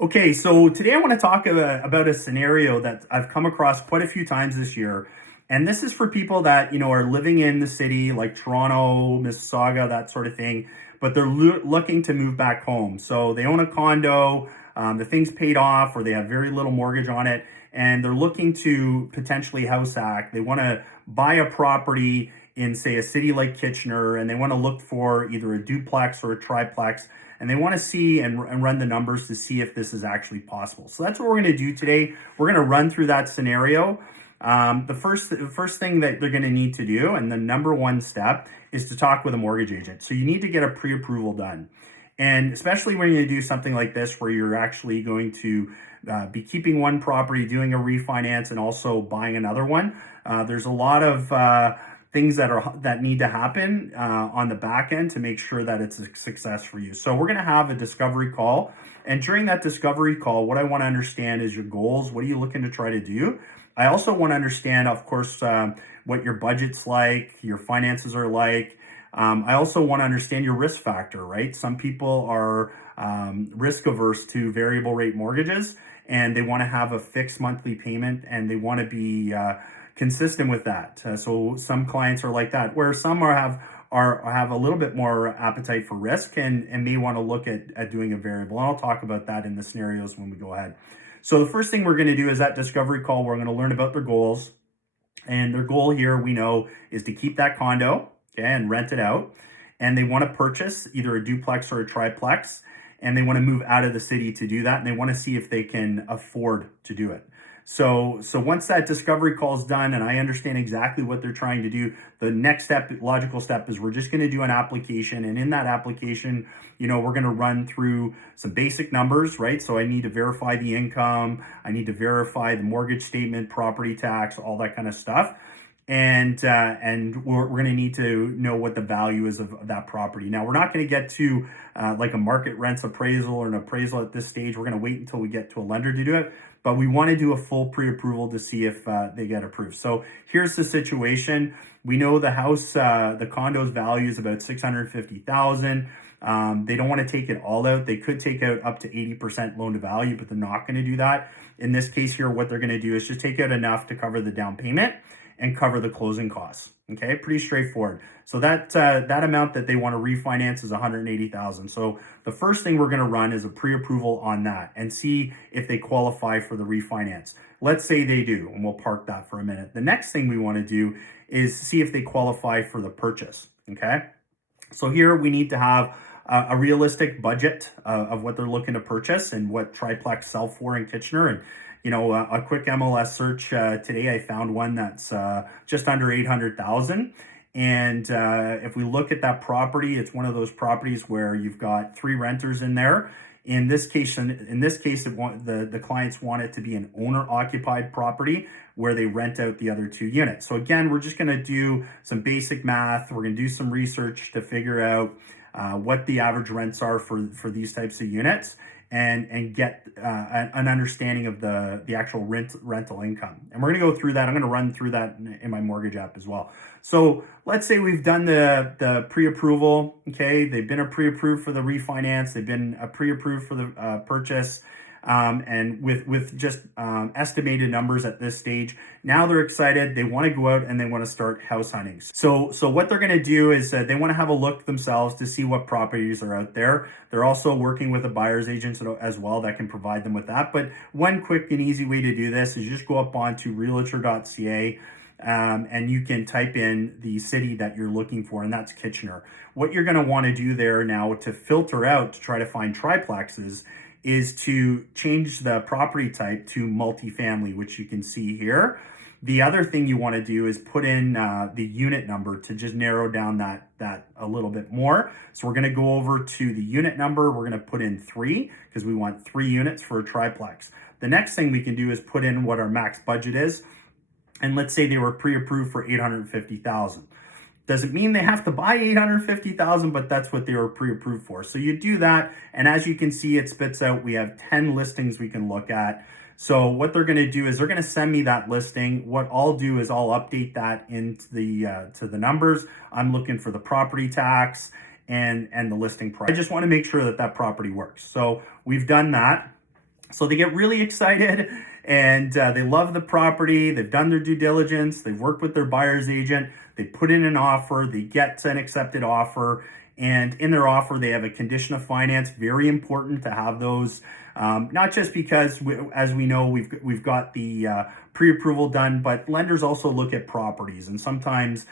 Okay, so today I want to talk about a scenario that I've come across quite a few times this year. And this is for people that, are living in the city like Toronto, Mississauga, that sort of thing, but they're looking to move back home. So they own a condo, the thing's paid off, or they have very little mortgage on it, and they're looking to potentially house hack. They want to buy a property in, say, a city like Kitchener, and they want to look for either a duplex or a triplex, and they want to see and run the numbers to see if this is actually possible. So that's what we're going to do today. We're going to run through that scenario. The first thing that they're going to need to do, and the number one step, is to talk with a mortgage agent. So you need to get a pre-approval done. And especially when you do something like this, where you're actually going to be keeping one property, doing a refinance, and also buying another one, there's a lot of things that need to happen on the back end to make sure that it's a success for you. So we're going to have a discovery call, and during that discovery call, what I want to understand is your goals. What are you looking to try to do? I also want to understand, of course, what your budget's like, your finances are like. I also want to understand your risk factor, right? Some people are risk averse to variable rate mortgages, and they want to have a fixed monthly payment, and they want to be consistent with that. So some clients are like that, where some have a little bit more appetite for risk and may want to look at doing a variable. And I'll talk about that in the scenarios when we go ahead. So the first thing we're going to do is that discovery call. We're going to learn about their goals. And their goal here, we know, is to keep that condo, okay, and rent it out. And they want to purchase either a duplex or a triplex. And they want to move out of the city to do that. And they want to see if they can afford to do it. So once that discovery call is done and I understand exactly what they're trying to do, the next step, logical step, is we're just going to do an application. And in that application, we're going to run through some basic numbers, right? So I need to verify the income. I need to verify the mortgage statement, property tax, all that kind of stuff. And we're going to need to know what the value is of that property. Now, we're not going to get to like a market rents appraisal or an appraisal at this stage. We're going to wait until we get to a lender to do it. But we want to do a full pre-approval to see if they get approved. So here's the situation. We know the house, the condo's value is about $650,000. They don't want to take it all out. They could take out up to 80% loan to value, but they're not going to do that. In this case here, what they're going to do is just take out enough to cover the down payment and cover the closing costs. Okay, pretty straightforward. So that amount that they want to refinance is $180,000. So the first thing we're going to run is a pre-approval on that and see if they qualify for the refinance. Let's say they do, and we'll park that for a minute. The next thing we want to do is see if they qualify for the purchase. Okay, so here we need to have a realistic budget of what they're looking to purchase and what triplex sell for in Kitchener. And a quick MLS search today, I found one that's just under 800,000. And if we look at that property, it's one of those properties where you've got 3 renters in there. In this case, the clients want it to be an owner-occupied property where they rent out the other 2 units. So again, we're just going to do some basic math. We're going to do some research to figure out what the average rents are for these types of units, and get an understanding of the actual rental income. And we're going to go through that. I'm going to run through that in my mortgage app as well. So let's say we've done the pre-approval. Okay, they've been pre-approved for the refinance. They've been pre-approved for the purchase. And with just estimated numbers at this stage, now they're excited. They want to go out and they want to start house hunting. So what they're going to do is they want to have a look themselves to see what properties are out there. They're also working with a buyer's agent as well that can provide them with that. But one quick and easy way to do this is just go up onto realtor.ca. And you can type in the city that you're looking for, and that's Kitchener. What you're going to want to do there now to filter out to try to find triplexes is to change the property type to multifamily, which you can see here. The other thing you want to do is put in the unit number to just narrow down that a little bit more. So we're going to go over to the unit number. We're going to put in 3 because we want 3 units for a triplex. The next thing we can do is put in what our max budget is. And let's say they were pre-approved for $850,000. Doesn't mean they have to buy $850,000, but that's what they were pre-approved for. So you do that, and as you can see, it spits out, we have 10 listings we can look at. So what they're going to do is they're going to send me that listing. What I'll do is I'll update that into the numbers. I'm looking for the property tax and the listing price. I just want to make sure that property works. So we've done that. So they get really excited and they love the property. They've done their due diligence. They've worked with their buyer's agent. They put in an offer. They get an accepted offer. And in their offer, they have a condition of finance. Very important to have those, not just because, as we know, we've got the pre-approval done, but lenders also look at properties, and sometimes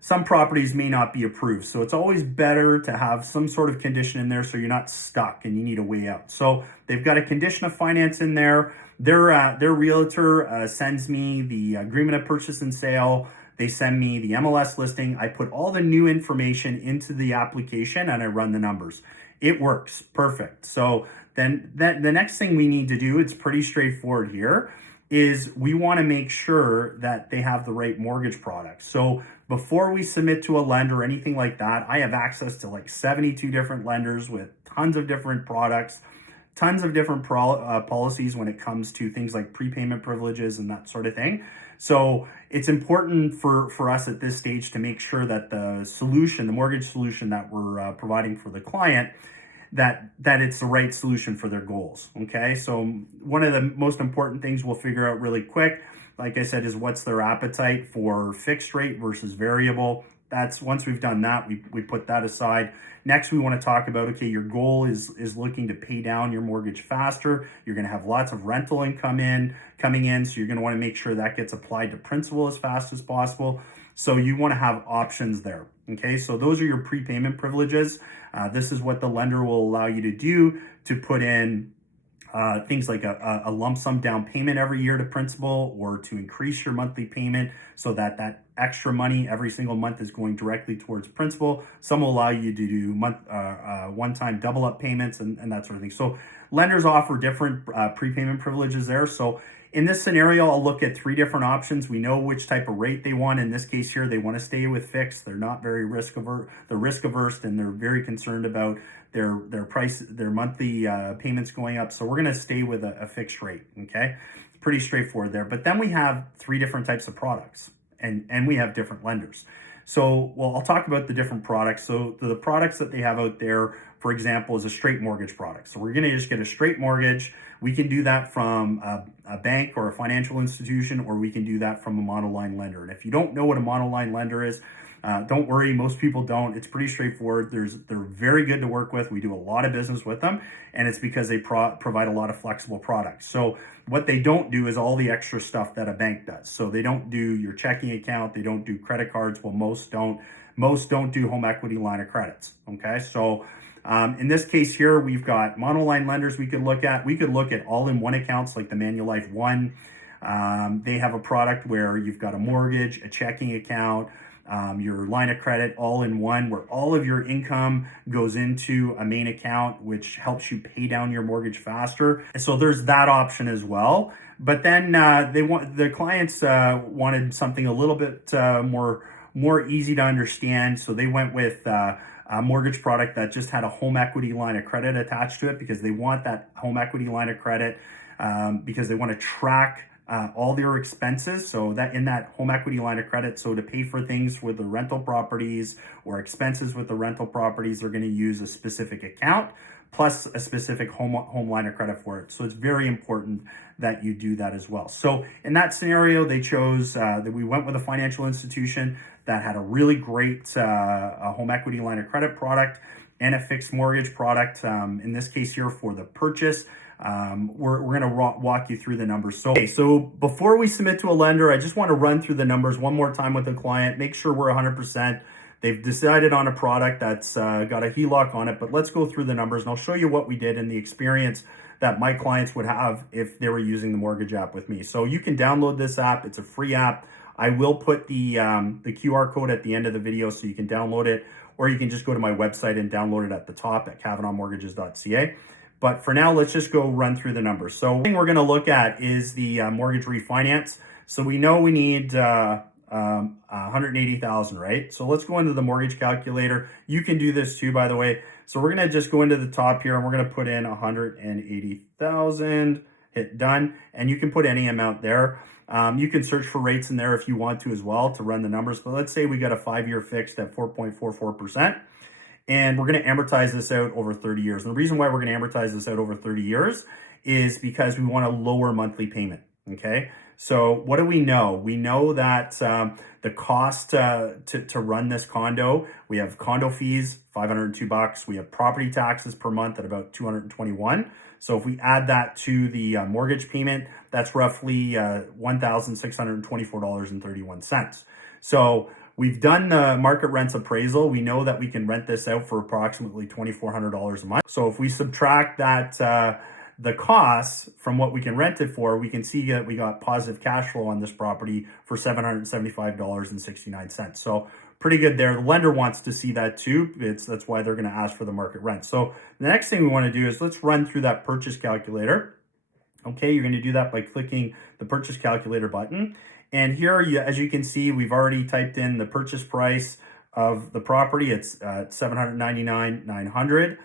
some properties may not be approved. So it's always better to have some sort of condition in there so you're not stuck and you need a way out. So they've got a condition of finance in there. Their realtor sends me the agreement of purchase and sale. They send me the MLS listing. I put all the new information into the application and I run the numbers. It works perfect. So then the next thing we need to do, it's pretty straightforward here, is we want to make sure that they have the right mortgage product. So before we submit to a lender or anything like that, I have access to like 72 different lenders with tons of different products, tons of different policies when it comes to things like prepayment privileges and that sort of thing. So it's important for us at this stage to make sure that the solution, the mortgage solution that we're providing for the client, that it's the right solution for their goals. Okay, so one of the most important things we'll figure out really quick, like I said, is what's their appetite for fixed rate versus variable. That's once we've done that, we put that aside. Next, we want to talk about, okay, your goal is looking to pay down your mortgage faster. You're going to have lots of rental income coming in, so you're going to want to make sure that gets applied to principal as fast as possible. So you want to have options there. Okay, so those are your prepayment privileges. This is what the lender will allow you to do, to put in things like a lump sum down payment every year to principal, or to increase your monthly payment so that that extra money every single month is going directly towards principal. Some will allow you to do one-time double up payments and that sort of thing. So lenders offer different prepayment privileges there. So in this scenario, I'll look at 3 different options. We know which type of rate they want. In this case here, they want to stay with fixed. They're not very risk averse. They're risk averse, and they're very concerned about their price, their monthly payments going up. So we're going to stay with a fixed rate. Okay, it's pretty straightforward there. But then we have 3 different types of products, and we have different lenders. So, well, I'll talk about the different products. So the products that they have out there, for example, is a straight mortgage product. So we're going to just get a straight mortgage. We can do that from a bank or a financial institution, or we can do that from a monoline lender. And if you don't know what a monoline lender is, don't worry, most people don't. It's pretty straightforward. They're very good to work with. We do a lot of business with them, and it's because they provide a lot of flexible products. So what they don't do is all the extra stuff that a bank does. So they don't do your checking account. They don't do credit cards. Well, most don't. Most don't do home equity line of credits. Okay, so in this case here, we've got monoline lenders we could look at. We could look at all-in-one accounts like the Manulife One. They have a product where you've got a mortgage, a checking account, your line of credit all in one, where all of your income goes into a main account, which helps you pay down your mortgage faster. So there's that option as well. But then the clients wanted something a little bit more easy to understand. So they went with a mortgage product that just had a home equity line of credit attached to it, because they want that home equity line of credit because they want to track all their expenses. So that in that home equity line of credit, so to pay for things with the rental properties or expenses with the rental properties, they're going to use a specific account plus a specific home line of credit for it. So it's very important that you do that as well. So in that scenario, they chose that we went with a financial institution that had a really great a home equity line of credit product and a fixed mortgage product. In this case here for the purchase, we're going to walk you through the numbers. So before we submit to a lender, I just want to run through the numbers one more time with the client, make sure we're 100%. They've decided on a product that's got a HELOC on it, but let's go through the numbers and I'll show you what we did and the experience that my clients would have if they were using the mortgage app with me. So you can download this app. It's a free app. I will put the QR code at the end of the video so you can download it, or you can just go to my website and download it at the top at kavanaughmortgages.ca. But for now, let's just go run through the numbers. So the thing we're going to look at is the mortgage refinance. So we know we need 180,000, right? So let's go into the mortgage calculator. You can do this too, by the way. So we're going to just go into the top here and we're going to put in 180,000, hit done, and you can put any amount there. You can search for rates in there if you want to as well to run the numbers. But let's say we got a 5-year fixed at 4.44%. And we're going to amortize this out over 30 years. And the reason why we're going to amortize this out over 30 years is because we want a lower monthly payment. Okay. So what do we know? We know that the cost to run this condo, we have condo fees, $502. We have property taxes per month at about 221. So if we add that to the mortgage payment, that's roughly $1,624.31. So we've done the market rents appraisal. We know that we can rent this out for approximately $2,400 a month. So if we subtract that the costs from what we can rent it for, we can see that we got positive cash flow on this property for $775.69. So pretty good there. The lender wants to see that too. That's why they're going to ask for the market rent. So the next thing we want to do is let's run through that purchase calculator. Okay, you're going to do that by clicking the purchase calculator button. And here, as you can see, we've already typed in the purchase price of the property. It's $799,900.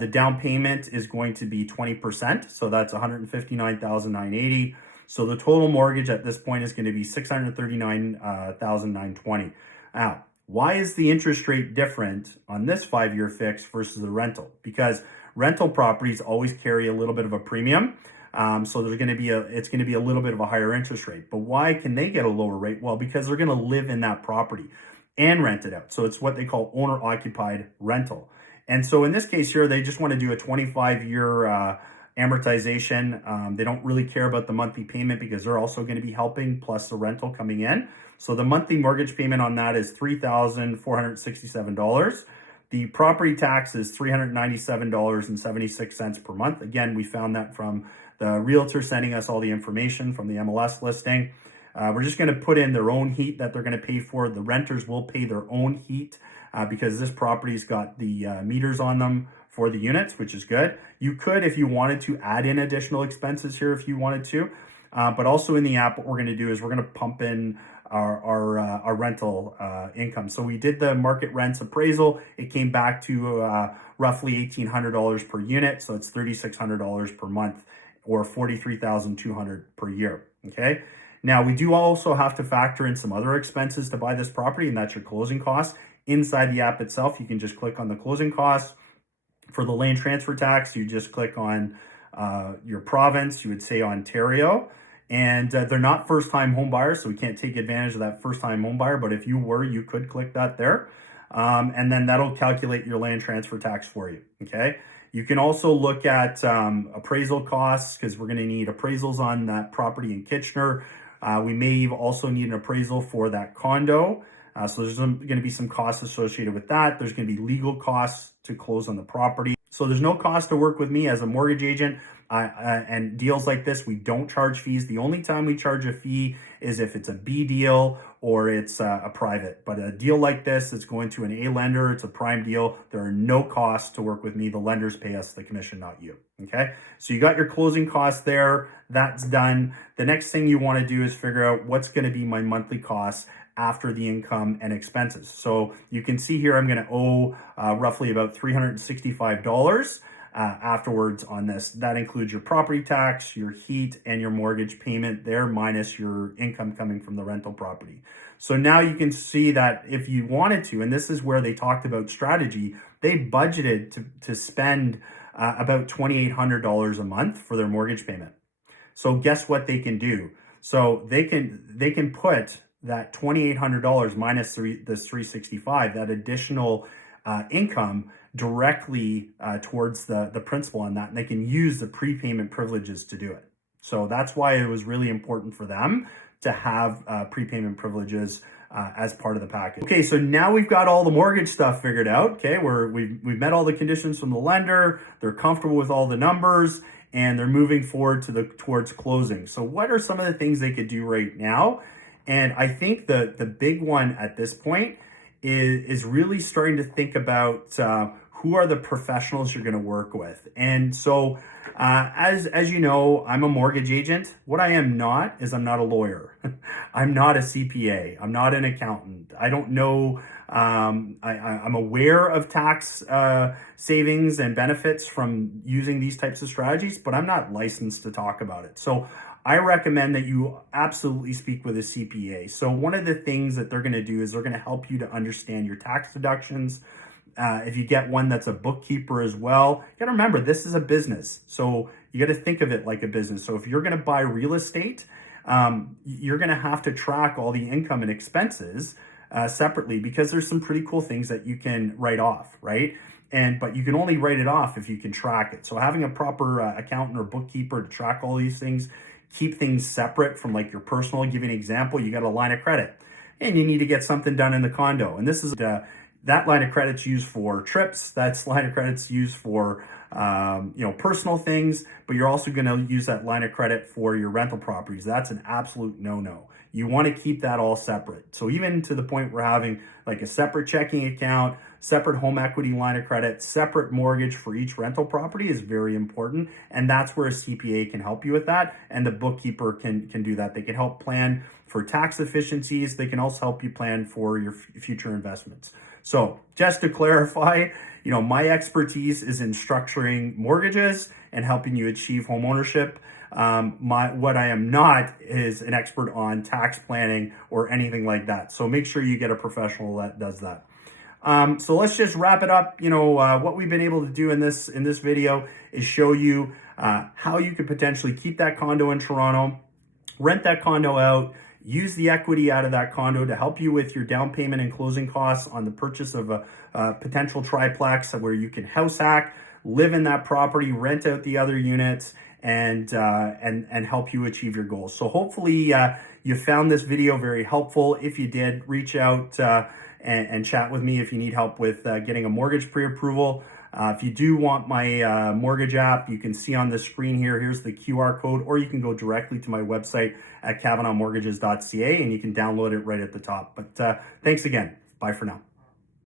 The down payment is going to be 20%, so that's $159,980. So the total mortgage at this point is going to be $639,920. Now, why is the interest rate different on this 5-year fix versus the rental? Because rental properties always carry a little bit of a premium. So it's going to be a little bit of a higher interest rate. But why can they get a lower rate? Well, because they're going to live in that property and rent it out. So it's what they call owner occupied rental. And so in this case here, they just want to do a 25-year amortization. They don't really care about the monthly payment because they're also going to be helping plus the rental coming in. So the monthly mortgage payment on that is $3,467. The property tax is $397.76 per month. Again, we found that from the realtor sending us all the information from the MLS listing. We're just going to put in their own heat that they're going to pay for. The renters will pay their own heat because this property's got the meters on them for the units, which is good. You could, if you wanted to, add in additional expenses here if you wanted to. But also in the app, what we're going to do is we're going to pump in our rental income. So we did the market rents appraisal. It came back to roughly $1,800 per unit. So it's $3,600 per month or $43,200 per year. Okay. Now we do also have to factor in some other expenses to buy this property, and that's your closing costs. Inside the app itself, you can just click on the closing costs. For the land transfer tax, you just click on your province. You would say Ontario. And they're not first-time home buyers, so we can't take advantage of that first-time home buyer. But if you were, you could click that there. And then that'll calculate your land transfer tax for you, okay? You can also look at appraisal costs because we're going to need appraisals on that property in Kitchener. We may also need an appraisal for that condo. So there's going to be some costs associated with that. There's going to be legal costs to close on the property. So there's no cost to work with me as a mortgage agent. And deals like this, we don't charge fees. The only time we charge a fee is if it's a B deal or it's a private. But a deal like this, it's going to an A lender. It's a prime deal. There are no costs to work with me. The lenders pay us the commission, not you. Okay. So you got your closing costs there. That's done. The next thing you want to do is figure out what's going to be my monthly costs after the income and expenses. So you can see here, I'm going to owe roughly about $365. Afterwards on this. That includes your property tax, your heat, and your mortgage payment there, minus your income coming from the rental property. So now you can see that if you wanted to, and this is where they talked about strategy, they budgeted to spend about $2,800 a month for their mortgage payment. So guess what they can do? So they can put that $2,800 minus this $365, that additional income directly towards the principal on that, and they can use the prepayment privileges to do it. So that's why it was really important for them to have prepayment privileges as part of the package. Okay, so now we've got all the mortgage stuff figured out. Okay, we've met all the conditions from the lender. They're comfortable with all the numbers, and they're moving forward towards closing. So what are some of the things they could do right now? And I think the big one at this point is really starting to think about who are the professionals you're going to work with. And so as you know, I'm a mortgage agent. What I am not is I'm not a lawyer. I'm not a CPA. I'm not an accountant. I don't know. I'm aware of tax savings and benefits from using these types of strategies, but I'm not licensed to talk about it. So I recommend that you absolutely speak with a CPA. So one of the things that they're going to do is they're going to help you to understand your tax deductions, If you get one that's a bookkeeper as well, you got to remember this is a business. So you got to think of it like a business. So if you're going to buy real estate, you're going to have to track all the income and expenses separately, because there's some pretty cool things that you can write off, right? But you can only write it off if you can track it. So having a proper accountant or bookkeeper to track all these things, keep things separate from like your personal. I'll give you an example. You got a line of credit and you need to get something done in the condo. And this is that line of credit's used for trips. That's line of credit's used for personal things, but you're also going to use that line of credit for your rental properties. That's an absolute no-no. You want to keep that all separate. So even to the point we're having like a separate checking account, separate home equity line of credit, separate mortgage for each rental property is very important. And that's where a CPA can help you with that. And the bookkeeper can do that. They can help plan for tax efficiencies. They can also help you plan for your future investments. So just to clarify, my expertise is in structuring mortgages and helping you achieve home ownership. What I am not is an expert on tax planning or anything like that. So make sure you get a professional that does that. So let's just wrap it up. What we've been able to do in this video is show you how you could potentially keep that condo in Toronto, rent that condo out, use the equity out of that condo to help you with your down payment and closing costs on the purchase of a potential triplex, where you can house hack, live in that property, rent out the other units, and help you achieve your goals. So hopefully you found this video very helpful. If you did, reach out and chat with me if you need help with getting a mortgage pre-approval. If you do want my mortgage app, you can see on the screen here, here's the QR code, or you can go directly to my website at cavanaughmortgages.ca and you can download it right at the top. But thanks again. Bye for now.